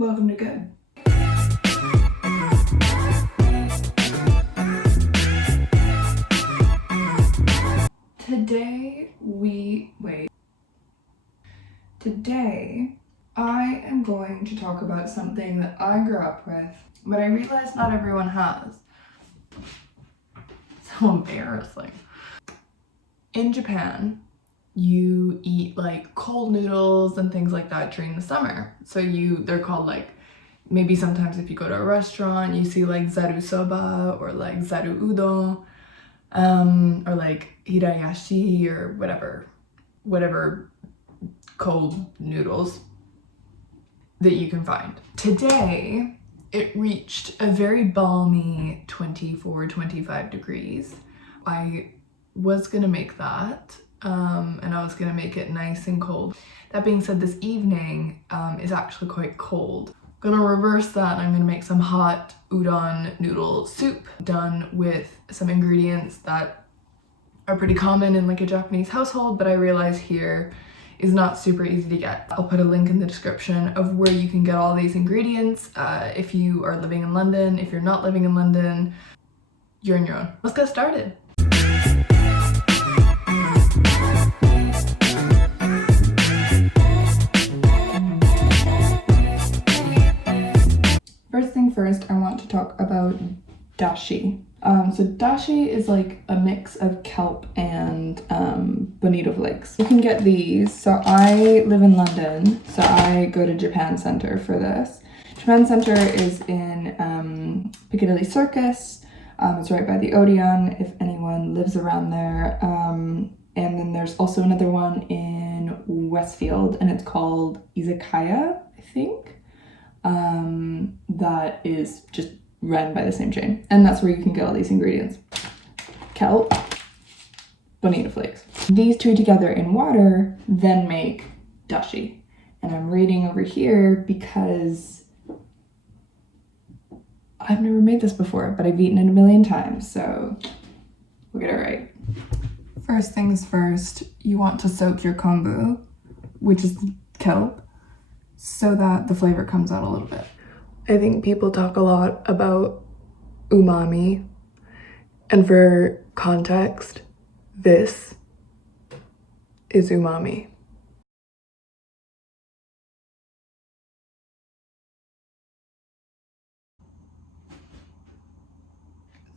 Welcome to Good. Today I am going to talk about something that I grew up with, but I realize not everyone has. So embarrassing. In Japan, you eat like cold noodles and things like that during the summer. So they're called like, maybe sometimes if you go to a restaurant, you see like zaru soba or like zaru udon, or like hirayashi or whatever cold noodles that you can find. Today, it reached a very balmy 24-25 degrees. I was gonna make that, and I was gonna make it nice and cold. That being said, this evening is actually quite cold. I'm gonna reverse that and I'm gonna make some hot udon noodle soup done with some ingredients that are pretty common in like a Japanese household, but I realize here is not super easy to get. I'll put a link in the description of where you can get all these ingredients if you are living in London. If you're not living in London, you're on your own. Let's get started. First thing first, I want to talk about dashi. So dashi is like a mix of kelp and bonito flakes. You can get these. So I live in London, so I go to Japan Center for this. Japan Center is in Piccadilly Circus. It's right by the Odeon if anyone lives around there. And then there's also another one in Westfield, and it's called Izakaya, I think. That is just run by the same chain, and that's where you can get all these ingredients: kelp, bonito flakes. These two together in water then make dashi, and I'm reading over here because I've never made this before, but I've eaten it a million times, so we'll get it right. First things first, you want to soak your kombu, which is kelp, so that the flavor comes out a little bit. I think people talk a lot about umami, and for context, this is umami.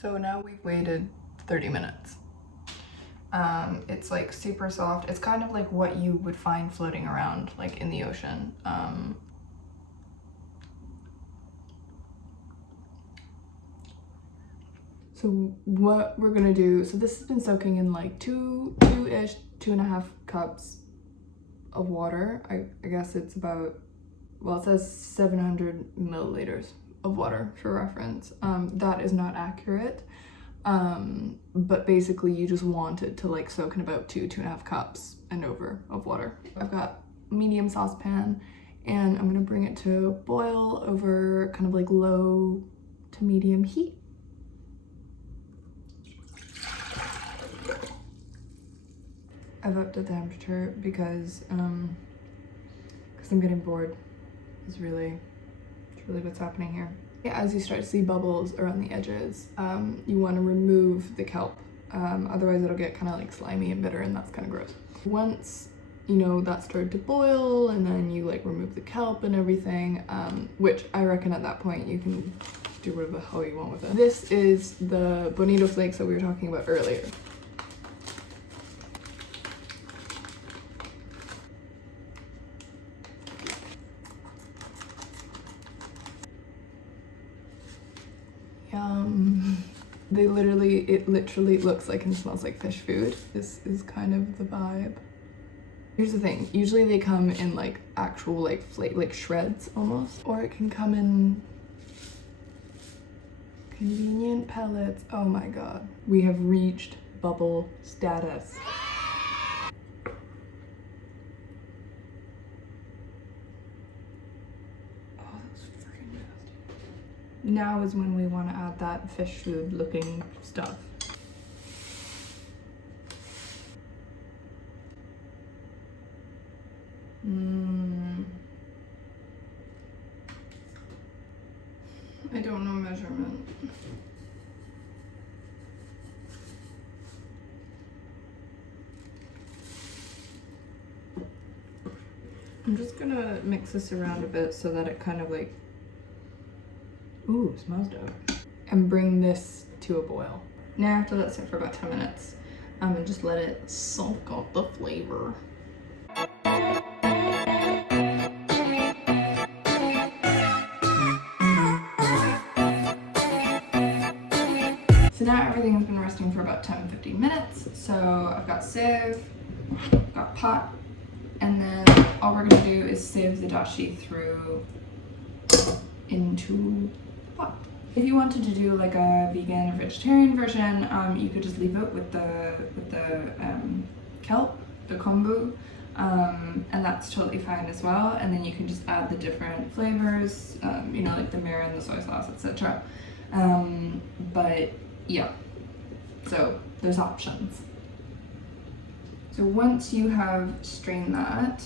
So now we've waited 30 minutes. It's like super soft. It's kind of like what you would find floating around like in the ocean. So what we're gonna do, so this has been soaking in like two and a half cups of water. I guess it's about, well, it says 700 milliliters of water for reference. That is not accurate. But basically you just want it to like soak in about 2.5 cups and over of water. I've got a medium saucepan and I'm gonna bring it to boil over kind of like low to medium heat. I've upped the temperature because I'm getting bored. It's really what's happening here. As you start to see bubbles around the edges, you want to remove the kelp. Otherwise it'll get kind of like slimy and bitter, and that's kind of gross. Once you know that started to boil, and then you like remove the kelp and everything, which I reckon at that point you can do whatever the hell you want with it. This is the bonito flakes that we were talking about earlier. It literally looks like and smells like fish food. This is kind of the vibe. Here's the thing, usually they come in like actual like shreds almost, or it can come in convenient pellets. Oh my god. We have reached bubble status. Now is when we want to add that fish food looking stuff. I don't know measurement. I'm just gonna mix this around a bit so that it kind of like, ooh, smells dope. And bring this to a boil. Now I have to let it sit for about 10 minutes and just let it soak up the flavor. So now everything has been resting for about 10-15 minutes. So I've got sieve, got pot, and then all we're gonna do is sieve the dashi through into the pot. If you wanted to do like a vegan or vegetarian version, you could just leave it with the kelp, the kombu, and that's totally fine as well. And then you can just add the different flavors, you know, like the mirin, the soy sauce, etc. But yeah, so there's options. So once you have strained that,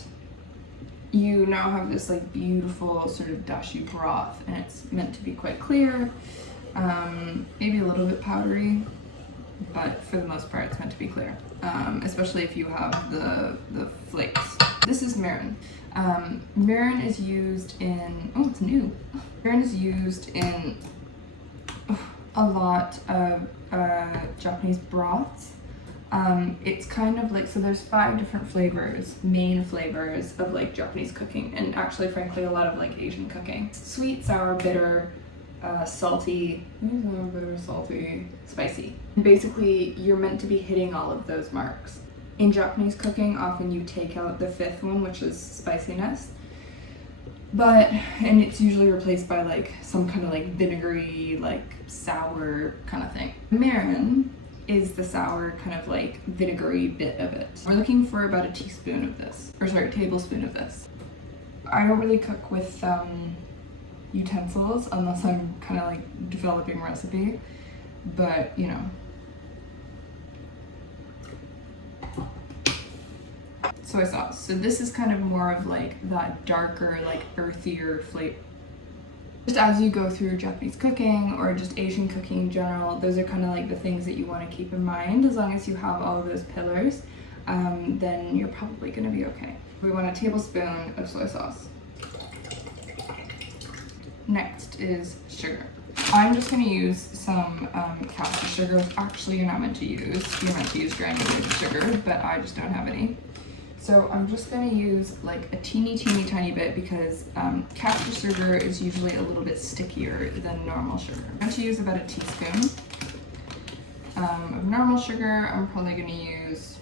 you now have this like beautiful sort of dashi broth, and it's meant to be quite clear, maybe a little bit powdery, but for the most part it's meant to be clear, especially if you have the flakes. This is mirin. Mirin is used in, oh, it's new. Mirin is used in a lot of Japanese broths. It's kind of like, so there's 5 different flavors, main flavors of like Japanese cooking, and actually frankly a lot of like Asian cooking. Sweet, sour, bitter, salty, spicy. Basically you're meant to be hitting all of those marks. In Japanese cooking often you take out the 5th one, which is spiciness, and it's usually replaced by like some kind of like vinegary, like sour kind of thing. Mirin is the sour kind of like vinegary bit of it. We're looking for about a teaspoon of this, or sorry, tablespoon of this. I don't really cook with utensils unless I'm kind of like developing a recipe, but you know. Soy sauce. So this is kind of more of like that darker, like earthier flavor. Just as you go through Japanese cooking or just Asian cooking in general, those are kind of like the things that you want to keep in mind. As long as you have all of those pillars, then you're probably going to be okay. We want a tablespoon of soy sauce. Next is sugar. I'm just going to use some caster sugar, which actually you're not meant to use. You're meant to use granulated sugar, but I just don't have any. So I'm just going to use like a teeny tiny bit because caster sugar is usually a little bit stickier than normal sugar. I'm going to use about a teaspoon of normal sugar. I'm probably going to use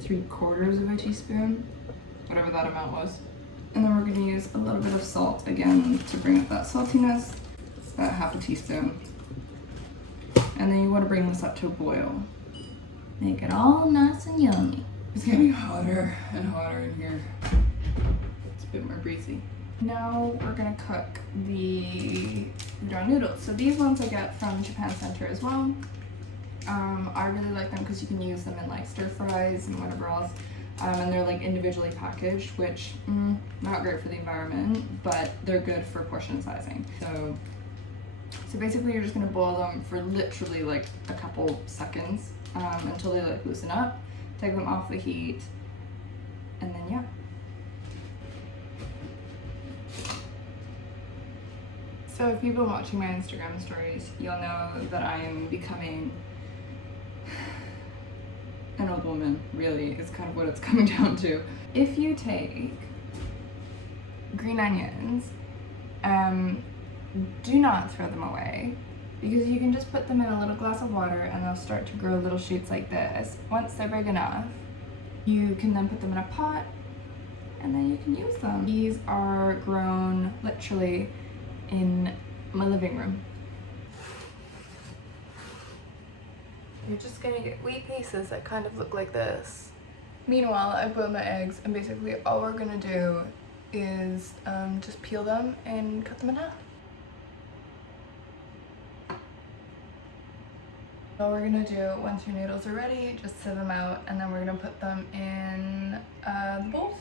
3/4 of a teaspoon, whatever that amount was. And then we're going to use a little bit of salt again to bring up that saltiness. It's about 1/2 teaspoon. And then you want to bring this up to a boil. Make it all nice and yummy. It's getting hotter and hotter in here. It's a bit more breezy. Now we're gonna cook the udon noodles. So these ones I get from Japan Center as well. I really like them because you can use them in like stir fries and whatever else. And they're like individually packaged, which not great for the environment, but they're good for portion sizing. So basically you're just gonna boil them for literally like a couple seconds until they like loosen up. Take them off the heat, and then yeah. So if you've been watching my Instagram stories, you'll know that I am becoming an old woman, really, is kind of what it's coming down to. If you take green onions, do not throw them away, because you can just put them in a little glass of water and they'll start to grow little shoots like this. Once they're big enough, you can then put them in a pot and then you can use them. These are grown literally in my living room. You're just gonna get wee pieces that kind of look like this. Meanwhile, I boiled my eggs, and basically all we're gonna do is just peel them and cut them in half. All we're gonna do once your noodles are ready, just sieve them out, and then we're gonna put them in the bowls.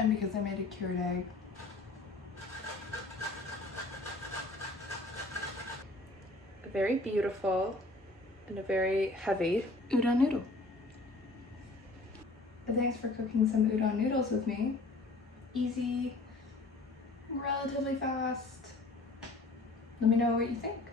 And because I made a cured egg. A very beautiful and a very heavy udon noodle. Thanks for cooking some udon noodles with me. Easy, relatively fast. Let me know what you think.